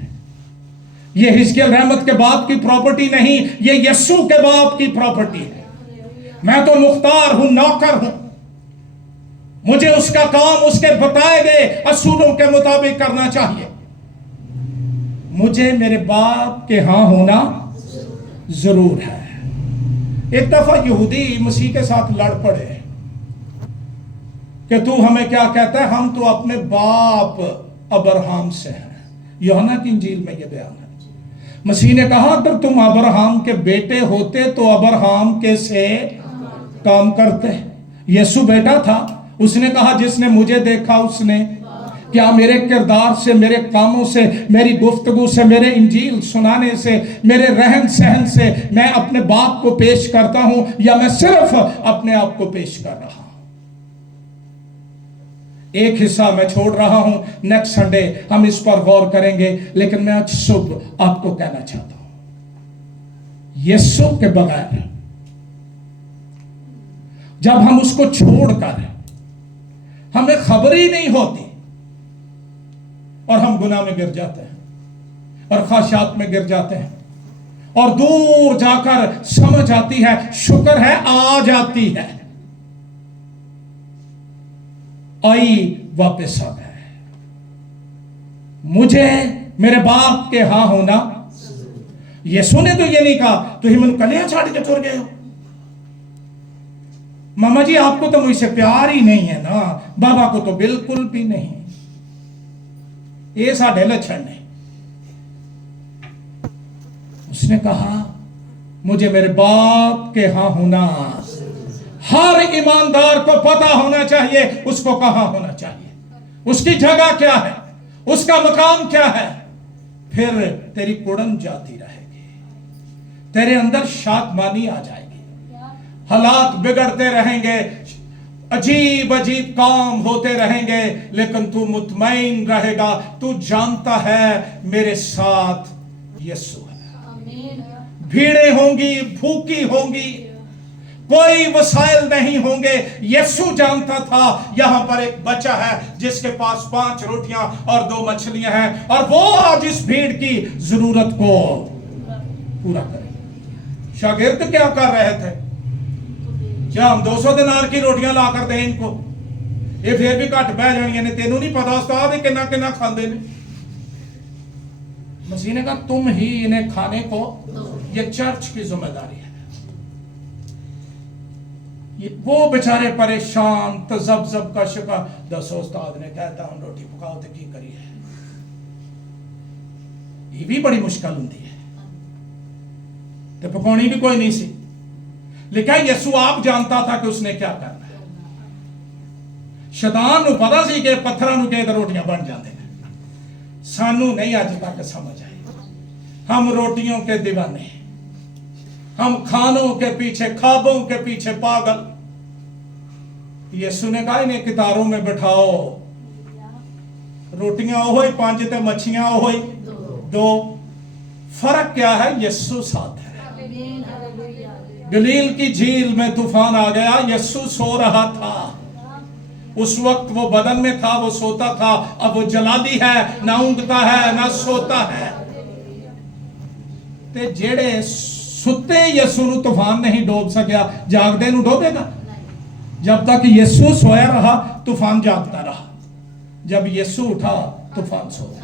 یہ حزقیل رحمت کے باپ کی پراپرٹی نہیں، یہ یسوع کے باپ کی پراپرٹی ہے۔ میں تو مختار ہوں، نوکر ہوں، مجھے اس کا کام اس کے بتائے گئے اصولوں کے مطابق کرنا چاہیے۔ مجھے میرے باپ کے ہاں ہونا ضرور ہے۔ ایک دفعہ یہودی مسیح کے ساتھ لڑ پڑے کہ تو ہمیں کیا کہتا ہے؟ ہم تو اپنے باپ ابراہم سے ہیں، यूहन्ना की इंजील में यह बयान है। मसीह ने कहा अगर तुम अब्राहम के बेटे होते तो अब्राहम के से काम करते। यीशु बेटा था, उसने कहा जिसने मुझे देखा उसने, क्या मेरे किरदार से, मेरे कामों से, मेरी गुफ्तगू से, मेरे इंजील सुनाने से, मेरे रहन सहन से मैं अपने बाप को पेश करता हूं, या मैं सिर्फ अपने आप को पेश कर रहा हूं? एक हिस्सा मैं छोड़ रहा हूं, नेक्स्ट संडे हम इस पर गौर करेंगे, लेकिन मैं आज सुबह आपको कहना चाहता हूं, यीशु के बगैर जब हम उसको छोड़कर हमें खबर ही नहीं होती और हम गुनाह में गिर जाते हैं और ख्वाहिशात में गिर जाते हैं और दूर जाकर समझ आती है, शुक्र है आ जाती है, आई वापस आ गए, मुझे मेरे बाप के हां होना। यीशु ने तो ये नहीं कहा तो ही मन कलियां छाड़ के तुर गए हो, मामा जी आपको तो मुझसे प्यार ही नहीं है ना, बाबा को तो बिल्कुल भी नहीं। ये साढ़े लक्षण ने। उसने कहा मुझे मेरे बाप के हां होना। हर ईमानदार को पता होना चाहिए उसको कहां होना चाहिए, उसकी जगह क्या है, उसका मकाम क्या है। फिर तेरी कुड़न जाती रहेगी, तेरे अंदर शादमानी आ जाएगी, हालात बिगड़ते रहेंगे, अजीब अजीब काम होते रहेंगे, लेकिन तू मुतमईन रहेगा, तू जानता है मेरे साथ यीशु है। भीड़ें होंगी, भूखी होंगी, कोई वसाइल नहीं होंगे। यीशु जानता था यहां पर एक बच्चा है जिसके पास 5 रोटियां और 2 मछलियां हैं, और वो आज इस भीड़ की जरूरत को पूरा करे। शागिर्द क्या कर रहे थे? क्या हम 200 दिनार की रोटियां ला कर दें इनको, ये फिर भी घट बह जानियां ने, तेनू नहीं पता उस्ताद किन्ना किन्ना खांदे ने। मसीह ने कहा तुम ही इन्हें खाने को, ये चर्च की जिम्मेदारी है। वो बेचारे परेशान, तजब का शिकार, दसो उस्ताद ने कहता हम रोटी पकाओ तो की करिए, ये भी बड़ी मुश्किल होती है, तो पकानी भी कोई नहीं सी। लेकिन यीशु आप जानता था कि उसने क्या करना है। शैतान नूं पता सी कि पत्थरां नूं कहे तो रोटियां बन जाते हैं, सानू नहीं अज तक समझ आई। हम रोटियों के दीवाने, हम खानों के पीछे, ख्वाबों के पीछे पागल। यीशु ने कहा इन्हें कितारों में बैठाओ, रोटियां ओही 5 ते मच्छियां ओही 2, फर्क क्या है? यीशु साथ है। गलील की झील में तूफान आ गया, यीशु सो रहा था। उस वक्त वो बदन में था, वो सोता था। अब वो जलाली है, ना ऊँगता है ना सोता है। ते जेड़े सुते यीशु नूं तूफान नहीं डोब सकिया, जागदे नूं डोबेगा? जब तक यीशु सोया रहा तूफान जागता रहा, जब यीशु उठा तूफान सो गया।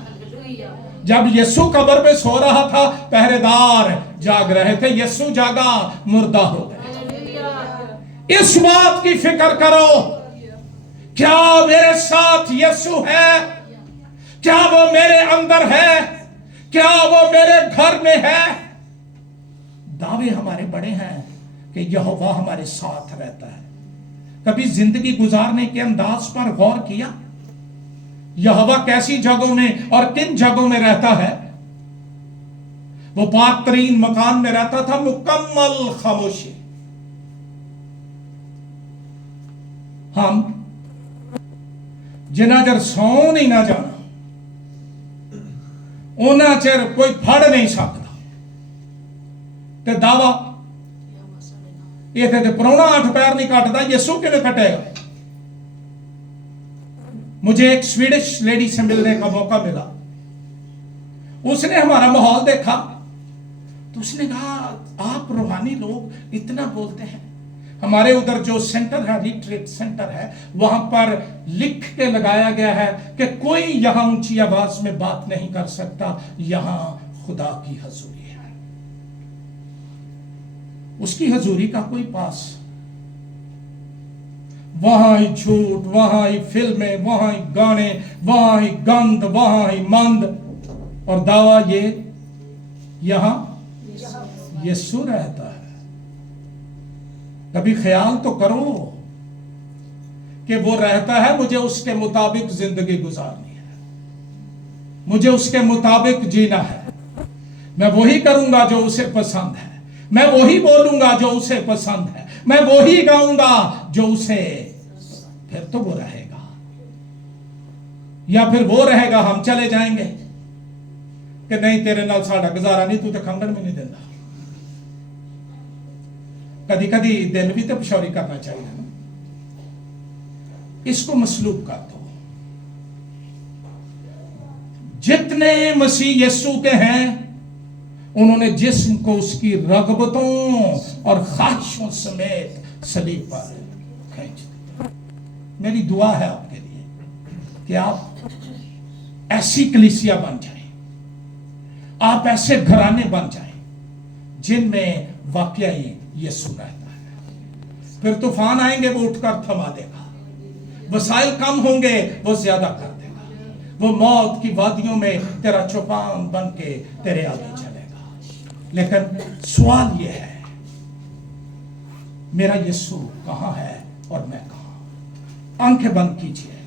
जब यीशु कब्र में सो रहा था पहरेदार जाग रहे थे, यीशु जागा मुर्दा हो गया। इस बात की फिक्र करो, क्या मेरे साथ यीशु है? क्या वो मेरे अंदर है? क्या वो मेरे घर में है? दावे हमारे बड़े हैं कि यहोवा हमारे साथ रहता है। कभी जिंदगी गुजारने के अंदाज पर गौर किया? यहोवा कैसी जगहों में और किन जगहों में रहता है? वो पाक तरीन मकान में रहता था, मुकम्मल खामोशी। हम जिना चर सौ नहीं ना जाना, उन्ना चर कोई फड़ नहीं सकता। ते दावा ये परौना 8 पैर नहीं काटता, यीशु किवें कटेगा? मुझे एक स्वीडिश लेडी से मिलने का मौका मिला। उसने हमारा माहौल देखा तो उसने कहा आप रूहानी लोग इतना बोलते हैं। हमारे उधर जो सेंटर है, रिट्रीट सेंटर है, वहां पर लिख के लगाया गया है कि कोई यहां ऊंची आवाज में बात नहीं कर सकता, यहां खुदा की हजूरी है। उसकी हजूरी का कोई पास, वहां ही झूठ, वहां ही फिल्में, वहां ही गाने, वहां ही गंद, वहां ही मंद। اور دعویٰ یہ یہاں یسوع رہتا ہے. کبھی خیال تو کرو کہ وہ رہتا ہے, مجھے اس کے مطابق زندگی گزارنی ہے, مجھے اس کے مطابق جینا ہے. میں وہی کروں گا جو اسے پسند ہے, میں وہی بولوں گا جو اسے پسند ہے, میں وہی گاؤں گا جو اسے. پھر تو وہ رہے گا, یا پھر وہ رہے گا ہم چلے جائیں گے کہ نہیں تیرے نال ساڈا گزارا نہیں, تو کھنگن میں نہیں دینا. کدی کدی دل بھی تو پشوری کرنا چاہیے نا. اس کو مسلوب کر دو. جتنے مسیح یسوع کے ہیں انہوں نے جسم کو اس کی رغبتوں اور خواہشوں سمیت صلیب پر کھینچ دیا. میری دعا ہے آپ کے لیے کہ آپ ایسی کلیسیا بن جائیں, آپ ایسے گھرانے بن جائیں جن میں واقعی یسوع رہتا ہے. پھر طوفان آئیں گے وہ اٹھ کر تھما دے گا, وسائل کم ہوں گے وہ زیادہ کر دے گا, وہ موت کی وادیوں میں تیرا چوپان بن کے تیرے آگے چلے گا. لیکن سوال یہ ہے, میرا یسوع کہاں ہے اور میں کہاں؟ آنکھیں بند کیجئے.